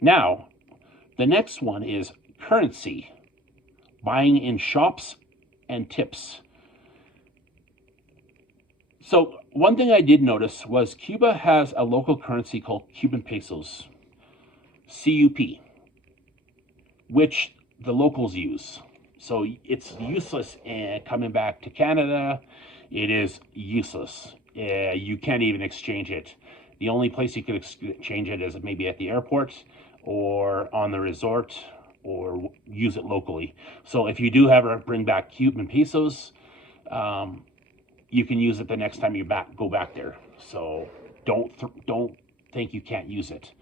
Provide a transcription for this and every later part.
Now, the next one is currency, buying in shops and tips. So one thing I did notice was Cuba has a local currency called Cuban pesos, CUP, which the locals use. So it's useless coming back to Canada. It is useless. You can't even exchange it. The only place you could exchange it is maybe at the airport or on the resort or use it locally. So if you do ever bring back Cuban pesos, you can use it the next time you go back there. So don't think you can't use it.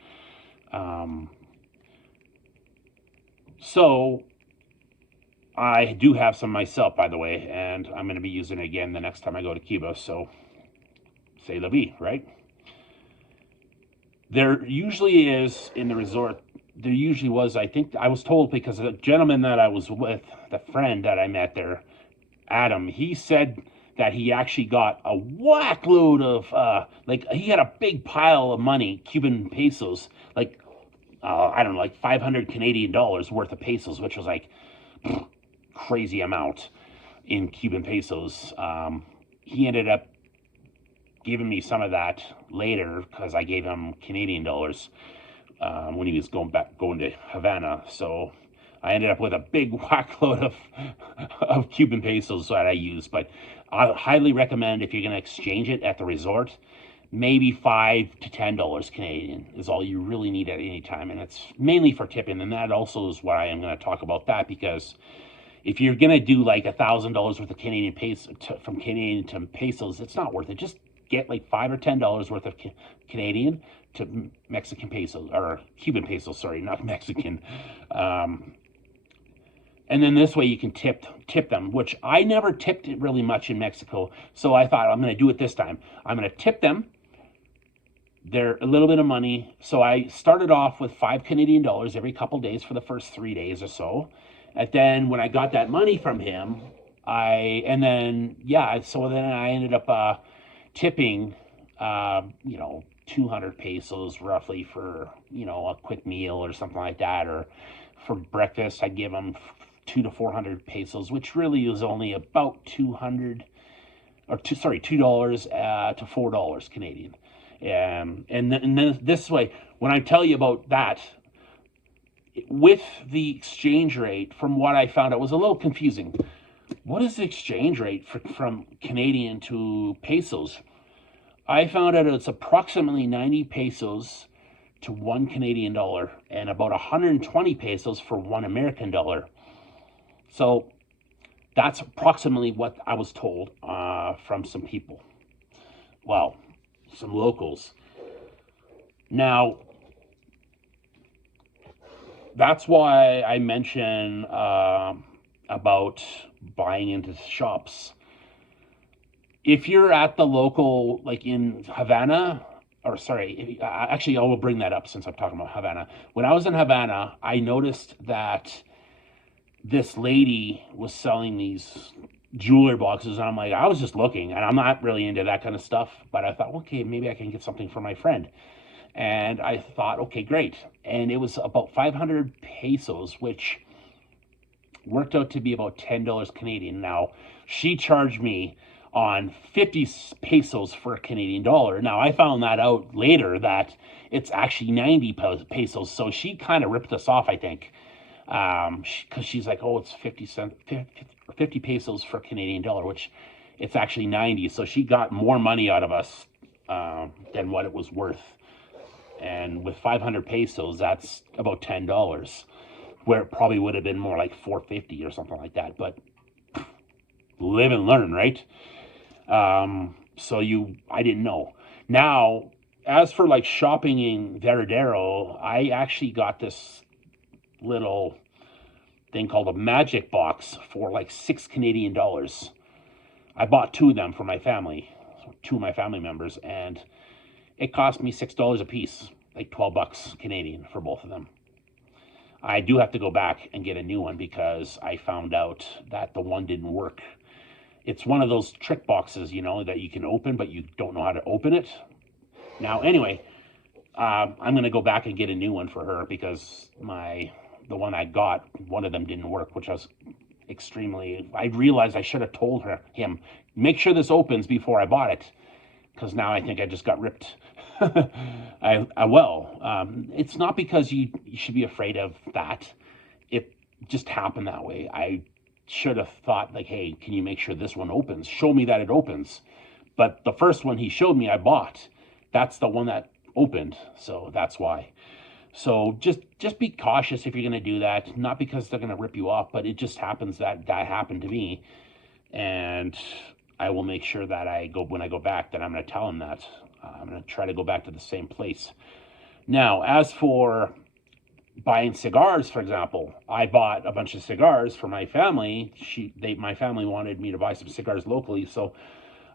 So I do have some myself, by the way, and I'm going to be using it again the next time I go to Cuba. So say la vie, right? There usually is in the resort. There usually was. I think I was told because the gentleman that I was with, the friend that I met there, Adam, he said that he actually got a whack load of like he had a big pile of money, Cuban pesos, like I don't know, like 500 Canadian dollars worth of pesos, which was like crazy amount in Cuban pesos. He ended up giving me some of that later because I gave him Canadian dollars when he was going to Havana. So I ended up with a big whack load of Cuban pesos that I used. But I highly recommend if you're going to exchange it at the resort, maybe $5 to $10 Canadian is all you really need at any time, and it's mainly for tipping. And that also is why I am going to talk about that, because if you're going to do like $1,000 worth of Canadian peso from Canadian to pesos, it's not worth it. Just get like $5 or $10 worth of Canadian to Mexican pesos, or Cuban pesos, sorry, not Mexican. And then this way you can tip them, which I never tipped it really much in Mexico. So I thought I'm going to do it this time. I'm going to tip them. They're a little bit of money. So I started off with $5 Canadian every couple days for the first 3 days or so. And then when I got that money from him, so then I ended up tipping, 200 pesos roughly for, a quick meal or something like that. Or for breakfast, I'd give him 200 to 400 pesos, which really is only about $2 to $4 Canadian. And then this way, when I tell you about that, with the exchange rate, from what I found, it was a little confusing. What is the exchange rate from Canadian to pesos? I found out it's approximately 90 pesos to one Canadian dollar and about 120 pesos for one American dollar. So that's approximately what I was told from some people. Well, some locals. Now, that's why I mention about buying into shops. If you're at the local, like in Havana, actually, I will bring that up since I'm talking about Havana. When I was in Havana, I noticed that this lady was selling these jeweler boxes, and I'm like, I was just looking, and I'm not really into that kind of stuff, but I thought, okay, maybe I can get something for my friend. And I thought, okay, great. And it was about 500 pesos, which worked out to be about $10 Canadian. Now, she charged me on 50 pesos for a Canadian dollar. Now, I found that out later that it's actually 90 pesos. So she kind of ripped us off, I think. Because she's like, oh, it's 50 pesos for a Canadian dollar, which it's actually 90. So she got more money out of us than what it was worth. And with 500 pesos, that's about $10, where it probably would have been more like 450 or something like that. But live and learn, right? I didn't know. Now, as for like shopping in Varadero, I actually got this little thing called a magic box for like $6 Canadian. I bought two of them for my family, two of my family members, and it cost me $6 a piece, like $12 Canadian for both of them. I do have to go back and get a new one because I found out that the one didn't work. It's one of those trick boxes, that you can open, but you don't know how to open it. Now, anyway, I'm going to go back and get a new one for her because the one I got, one of them didn't work, which I was extremely. I realized I should have told him, make sure this opens before I bought it, because now I think I just got ripped. I will. It's not because you should be afraid of that. It just happened that way. I should have thought like, hey, can you make sure this one opens? Show me that it opens. But the first one he showed me, I bought. That's the one that opened, so that's why. So just be cautious if you're going to do that. Not because they're going to rip you off, but it just happens that happened to me, and I will make sure that when I go back, that I'm going to tell them that. I'm going to try to go back to the same place. Now, as for buying cigars, for example, I bought a bunch of cigars for my family. My family wanted me to buy some cigars locally, so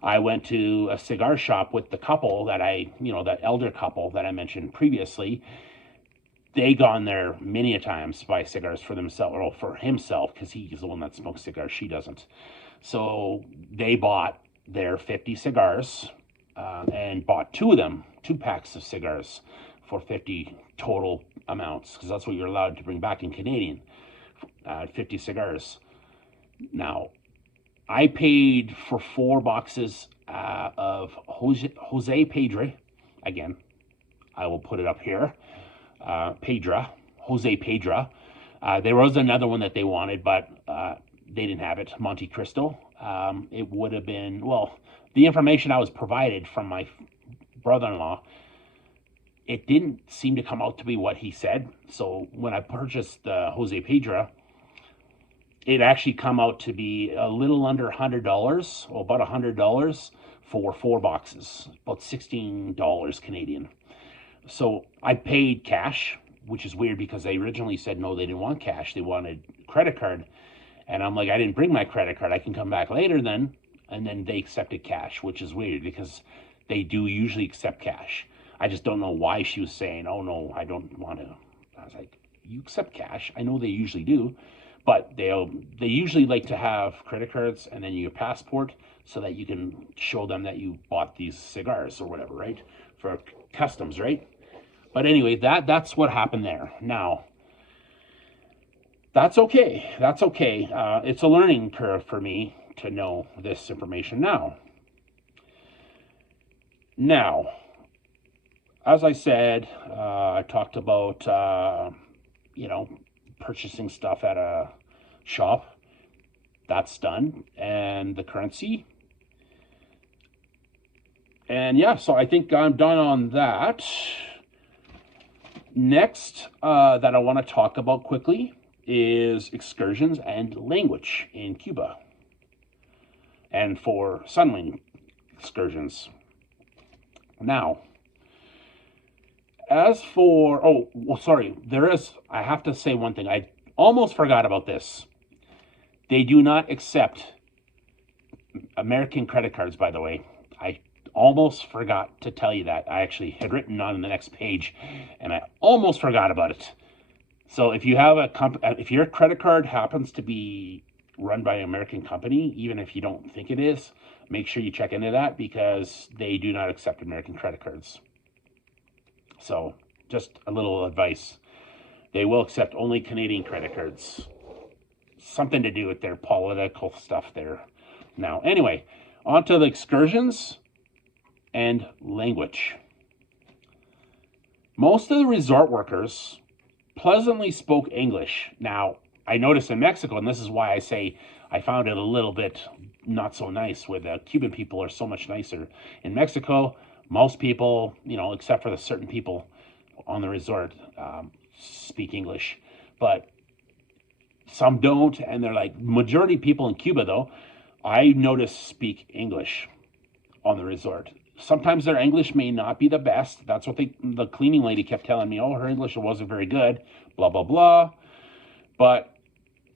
I went to a cigar shop with the couple that elder couple that I mentioned previously. They gone there many a times to buy cigars for themselves, or for himself, because he's the one that smokes cigars. She doesn't. So they bought their 50 cigars and bought two of them, 2 packs of cigars for 50 total amounts, because that's what you're allowed to bring back in Canadian, 50 cigars. Now, I paid for 4 boxes of Jose Pedra. Again, I will put it up here. Jose Pedra. There was another one that they wanted, but they didn't have it. Monte Cristo. It would have been, well, the information I was provided from my brother-in-law, it didn't seem to come out to be what he said. So when I purchased Jose Pedra, it actually come out to be a little under $100, or about $100 for 4 boxes, about $16 Canadian. So I paid cash, which is weird because they originally said no, they didn't want cash, they wanted credit card. And I'm like, I didn't bring my credit card, I can come back later then. And then they accepted cash, which is weird because they do usually accept cash. I just don't know why she was saying, oh no, I don't want to. I was like, you accept cash? I know they usually do, but they usually like to have credit cards and then your passport so that you can show them that you bought these cigars or whatever, right? For customs, right? But anyway, that's what happened there. Now, that's okay. That's okay. It's a learning curve for me to know this information now. Now, as I said, I talked about, purchasing stuff at a shop. That's done. And the currency. And yeah, so I think I'm done on that. Next, that I want to talk about quickly is excursions and language in Cuba, and for Sunwing excursions. Now, as for, I have to say one thing. I almost forgot about this. They do not accept American credit cards, by the way. I almost forgot to tell you that. I actually had written on the next page, and I almost forgot about it. So if you have if your credit card happens to be run by an American company, even if you don't think it is, make sure you check into that because they do not accept American credit cards. So just a little advice. They will accept only Canadian credit cards. Something to do with their political stuff there. Now, anyway, on to the excursions and language. Most of the resort workers pleasantly spoke English. Now, I noticed in Mexico, and this is why I say I found it a little bit not so nice, where the Cuban people are so much nicer. In Mexico, most people, except for the certain people on the resort, speak English. But some don't, and they're like, majority of people in Cuba, though, I noticed speak English on the resort. Sometimes their English may not be the best. That's what the cleaning lady kept telling me. Oh, her English wasn't very good, blah, blah, blah. But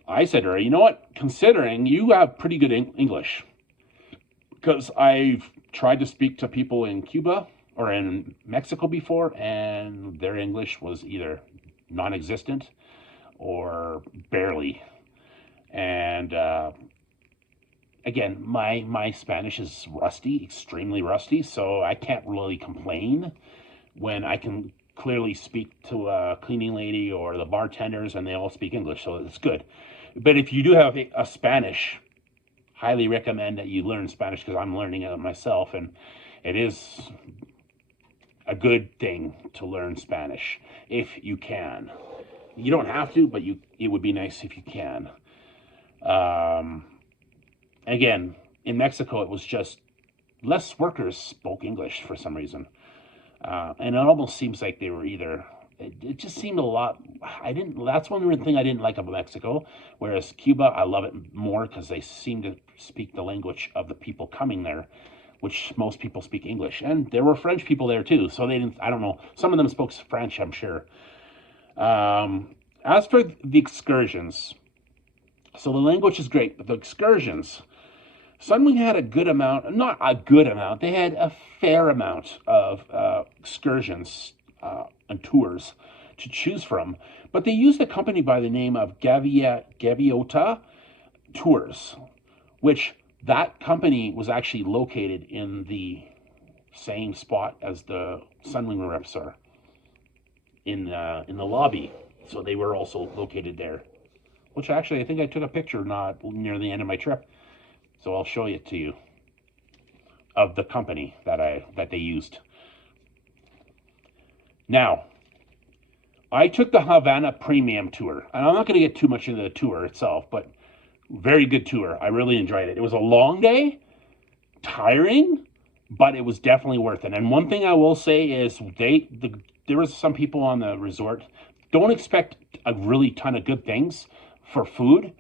I said to her, you know what? Considering you have pretty good English, because I've tried to speak to people in Cuba or in Mexico before, and their English was either non-existent or barely. And again, my Spanish is rusty, extremely rusty, so I can't really complain. when I can clearly speak to a cleaning lady or the bartenders and they all speak English, so it's good. But if you do have a Spanish, highly recommend that you learn Spanish because I'm learning it myself, and it is a good thing to learn Spanish if you can. You don't have to, but it would be nice if you can. Again, in Mexico, it was just less workers spoke English for some reason. And it almost seems like they were either. It just seemed a lot. I didn't. That's one thing I didn't like about Mexico. Whereas Cuba, I love it more because they seem to speak the language of the people coming there, which most people speak English. And there were French people there too, so they didn't. I don't know. Some of them spoke French, I'm sure. As for the excursions, so the language is great, but the excursions. Sunwing had a good amount, not a good amount, they had a fair amount of excursions and tours to choose from, but they used a company by the name of Gaviota Tours, which that company was actually located in the same spot as the Sunwing reps are in the lobby, so they were also located there, which actually I think I took a picture not near the end of my trip. So I'll show it to you of the company that they used. Now, I took the Havana Premium Tour, and I'm not going to get too much into the tour itself, but very good tour. I really enjoyed it. It was a long day, tiring, but it was definitely worth it. And one thing I will say is there was some people on the resort. Don't expect a really ton of good things for food.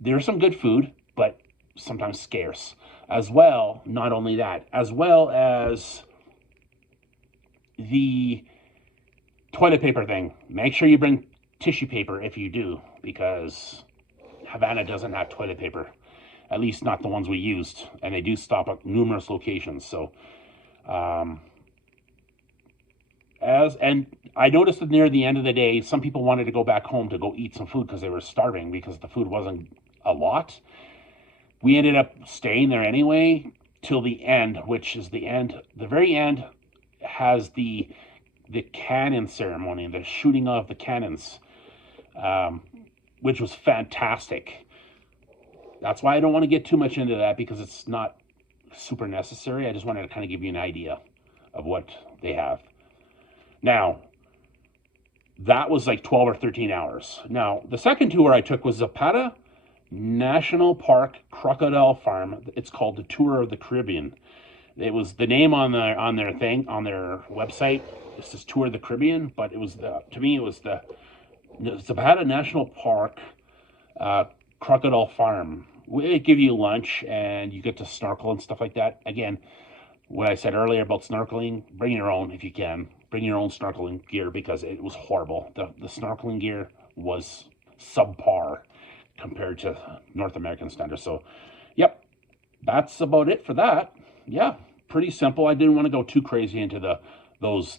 There's some good food, but sometimes scarce as well. Not only that, as well as the toilet paper thing. Make sure you bring tissue paper if you do, because Havana doesn't have toilet paper, at least not the ones we used, and they do stop at numerous locations. So and I noticed that near the end of the day, some people wanted to go back home to go eat some food because they were starving because the food wasn't a lot. We ended up staying there anyway till the end, which is the end. The very end has the cannon ceremony, the shooting of the cannons, which was fantastic. That's why I don't want to get too much into that because it's not super necessary. I just wanted to kind of give you an idea of what they have. Now, that was like 12 or 13 hours. Now, the second tour I took was Zapata National Park Crocodile Farm. It's called the Tour of the Caribbean. It was the name on their website. This is Tour of the Caribbean, but it was to me it was the Zapata National Park Crocodile Farm. They give you lunch and you get to snorkel and stuff like that. Again, what I said earlier about snorkeling, bring your own if you can. Bring your own snorkeling gear because it was horrible. The snorkeling gear was subpar compared to North American standards. So, yep, that's about it for that. Yeah, pretty simple. I didn't want to go too crazy into those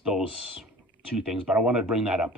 two things, but I wanted to bring that up.